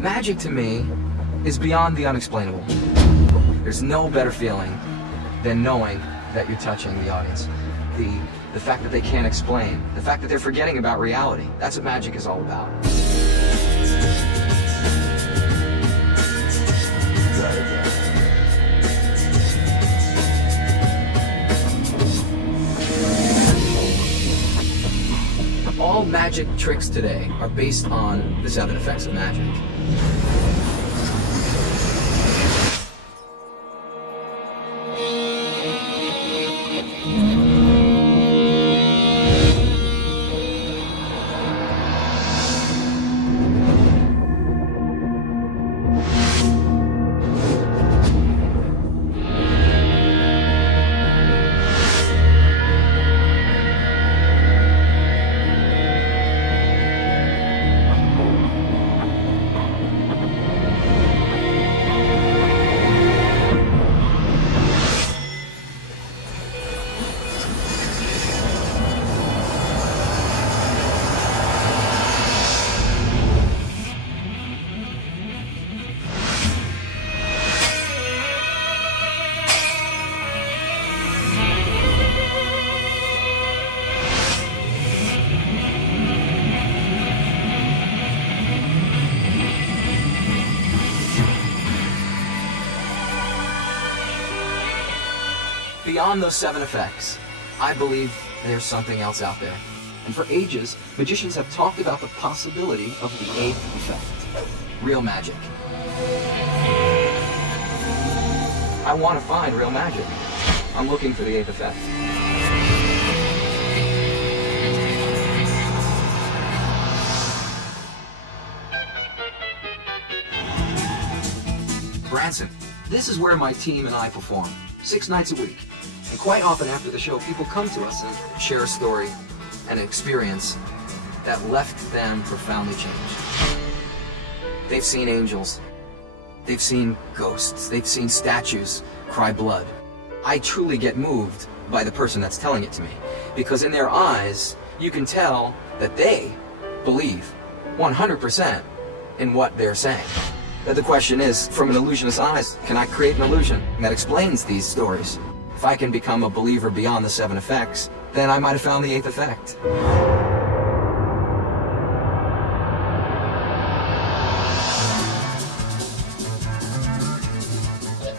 Magic to me is beyond the unexplainable. There's no better feeling than knowing that you're touching the audience. The fact that they can't explain, the fact that they're forgetting about reality. That's what magic is all about. All magic tricks today are based on the 7 effects of magic. Beyond those 7 effects, I believe there's something else out there. And for ages, magicians have talked about the possibility of the 8th effect, real magic. I want to find real magic. I'm looking for the 8th effect. Branson, this is where my team and I perform, 6 nights a week. And quite often after the show, people come to us and share a story and an experience that left them profoundly changed. They've seen angels. They've seen ghosts. They've seen statues cry blood. I truly get moved by the person that's telling it to me, because in their eyes, you can tell that they believe 100% in what they're saying. But the question is, from an illusionist's eyes, can I create an illusion that explains these stories? If I can become a believer beyond the 7 effects, then I might have found the 8th effect.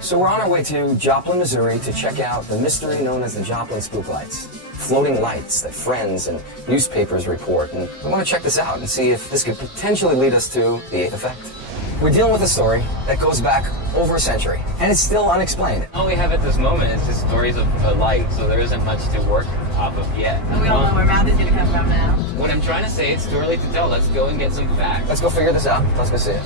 So we're on our way to Joplin, Missouri to check out the mystery known as the Joplin Spook Lights. Floating lights that friends and newspapers report. And we want to check this out and see if this could potentially lead us to the 8th effect. We're dealing with a story that goes back over a century, and it's still unexplained. All we have at this moment is just stories of a light, so there isn't much to work off of yet. And we don't know where math is going to come from now. What I'm trying to say, it's too early to tell. Let's go and get some facts. Let's go figure this out. Let's go see it.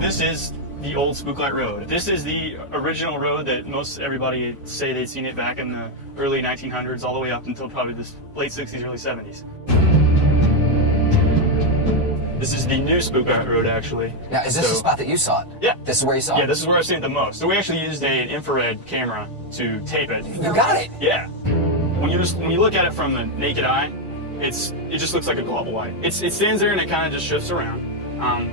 This is the old Spooklight Road. This is the original road that most everybody say they'd seen it back in the early 1900s all the way up until probably the late 60s, early 70s. This is the new Spooklight Road, actually. Now, is this the spot that you saw it? Yeah. This is where you saw it? Yeah, this is where I've seen it the most. So we actually used an infrared camera to tape it. You got it? Yeah. When you look at it from the naked eye, it just looks like a glob of light. It stands there and it kind of just shifts around.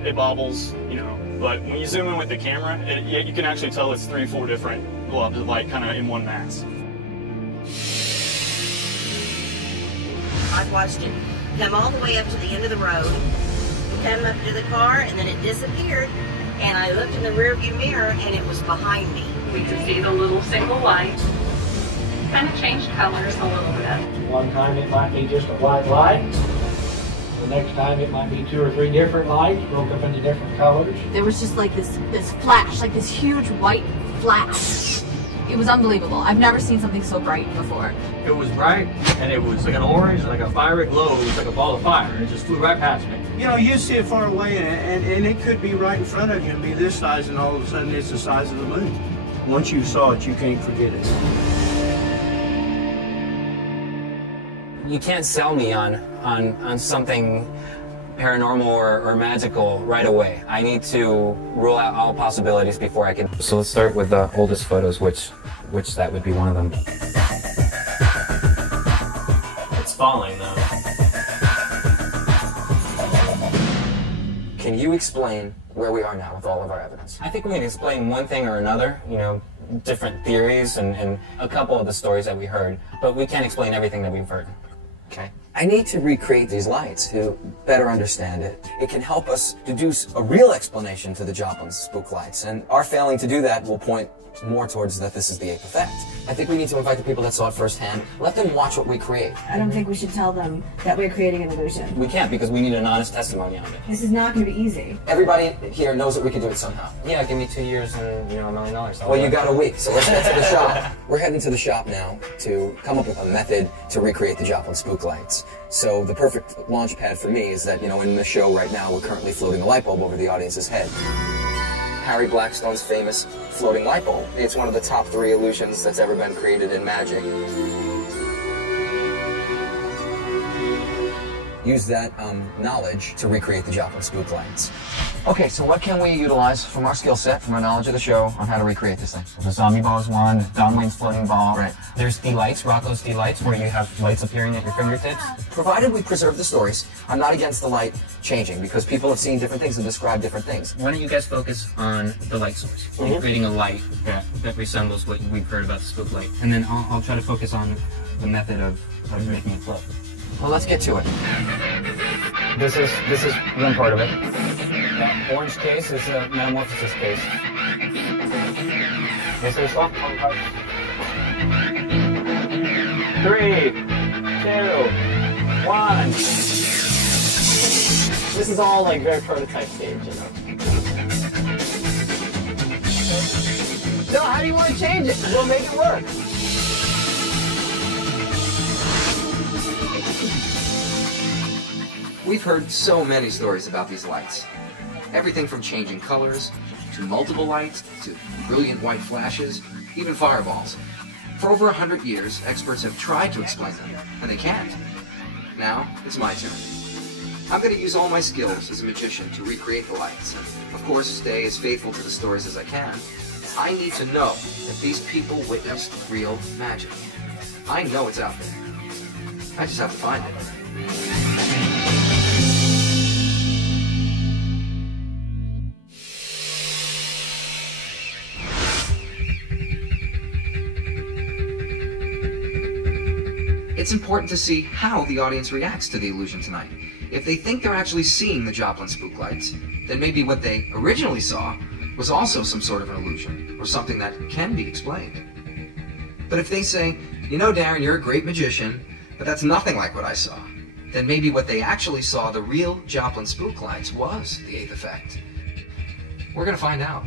It bobbles, you know. But when you zoom in with the camera, you can actually tell it's 3 or 4 different globs of light kind of in one mass. I've watched it come all the way up to the end of the road, come up to the car, and then it disappeared. And I looked in the rearview mirror, and it was behind me. We could see the little single light. Kind of changed colors a little bit. One time it might be just a white light. The next time it might be 2 or 3 different lights broke up into different colors. There was just like this flash, like this huge white flash. It was unbelievable. I've never seen something so bright before. It was bright, and it was like an orange, like a fiery glow. It was like a ball of fire, and it just flew right past me. You know, you see it far away, and it could be right in front of you and be this size, and all of a sudden it's the size of the moon. Once you saw it, you can't forget it. You can't sell me on something paranormal or magical right away. I need to rule out all possibilities before I can. So let's start with the oldest photos, which that would be one of them. It's falling though. Can you explain where we are now with all of our evidence? I think we can explain one thing or another, you know, different theories and a couple of the stories that we heard, but we can't explain everything that we've heard. Okay. I need to recreate these lights to better understand it. It can help us deduce a real explanation to the Joplin spook lights, and our failing to do that will point more towards that this is the eighth effect. I think we need to invite the people that saw it firsthand. Let them watch what we create. I don't think we should tell them that we're creating an illusion. We can't because we need an honest testimony on it. This is not going to be easy. Everybody here knows that we can do it somehow. Yeah, give me 2 years and, you know, $1 million. Well, you got a week, so let's get to the shop. We're heading to the shop now to come up with a method to recreate the Joplin spook lights. So the perfect launch pad for me is that, you know, in the show right now, we're currently floating a light bulb over the audience's head. Harry Blackstone's famous floating light bulb. It's one of the top 3 illusions that's ever been created in magic. Use that knowledge to recreate the Joplin spook lights. Okay, so what can we utilize from our skill set, from our knowledge of the show, on how to recreate this thing? The zombie ball is one, Don Wayne's floating ball. Right. There's D-lights, Rocco's D-lights, where you have lights appearing at your fingertips. Provided we preserve the stories, I'm not against the light changing, because people have seen different things and described different things. Why don't you guys focus on the light source? You're creating a light that resembles what we've heard about the spook light. And then I'll try to focus on the method of making it float. Well, let's get to it. This is one part of it. That orange case is a metamorphosis case. This is one part. 3, 2, 1. This is all like very prototype stage, you know. So how do you want to change it? We'll make it work. We've heard so many stories about these lights. Everything from changing colors, to multiple lights, to brilliant white flashes, even fireballs. For over 100 years, experts have tried to explain them, and they can't. Now, it's my turn. I'm going to use all my skills as a magician to recreate the lights, and of course stay as faithful to the stories as I can. I need to know that these people witnessed real magic. I know it's out there. I just have to find it. It's important to see how the audience reacts to the illusion tonight. If they think they're actually seeing the Joplin spook lights, then maybe what they originally saw was also some sort of an illusion, or something that can be explained. But if they say, you know, Darren, you're a great magician, but that's nothing like what I saw, then maybe what they actually saw, the real Joplin spook lights, was the eighth effect. We're gonna find out.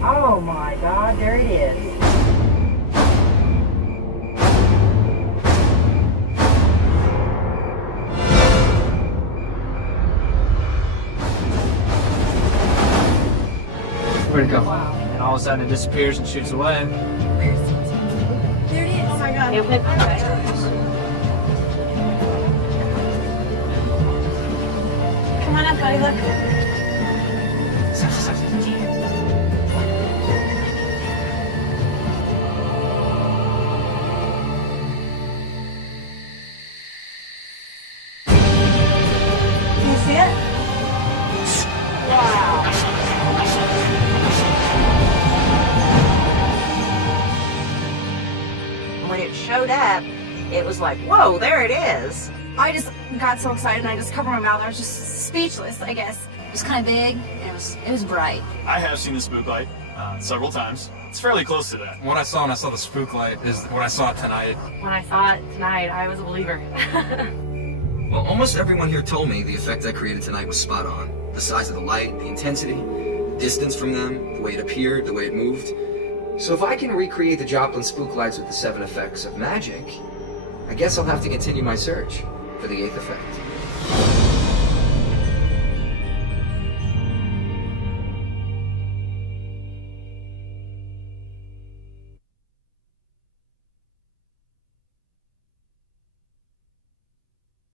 Oh my God, there it is. Where'd it go? Wow. And all of a sudden it disappears and shoots away. There it is. Oh my God. It went by. Come on up, buddy, look. Can you see it? Wow. When it showed up, it was like, whoa, there it is. I just got so excited and I just covered my mouth. I was just speechless, I guess. It was kind of big and it was bright. I have seen the spook light several times. It's fairly close to that. What I saw when I saw the spook light is what I saw tonight. When I saw it tonight, I was a believer. Well, almost everyone here told me the effect I created tonight was spot on. The size of the light, the intensity, distance from them, the way it appeared, the way it moved. So if I can recreate the Joplin spook lights with the 7 effects of magic, I guess I'll have to continue my search for the 8th effect.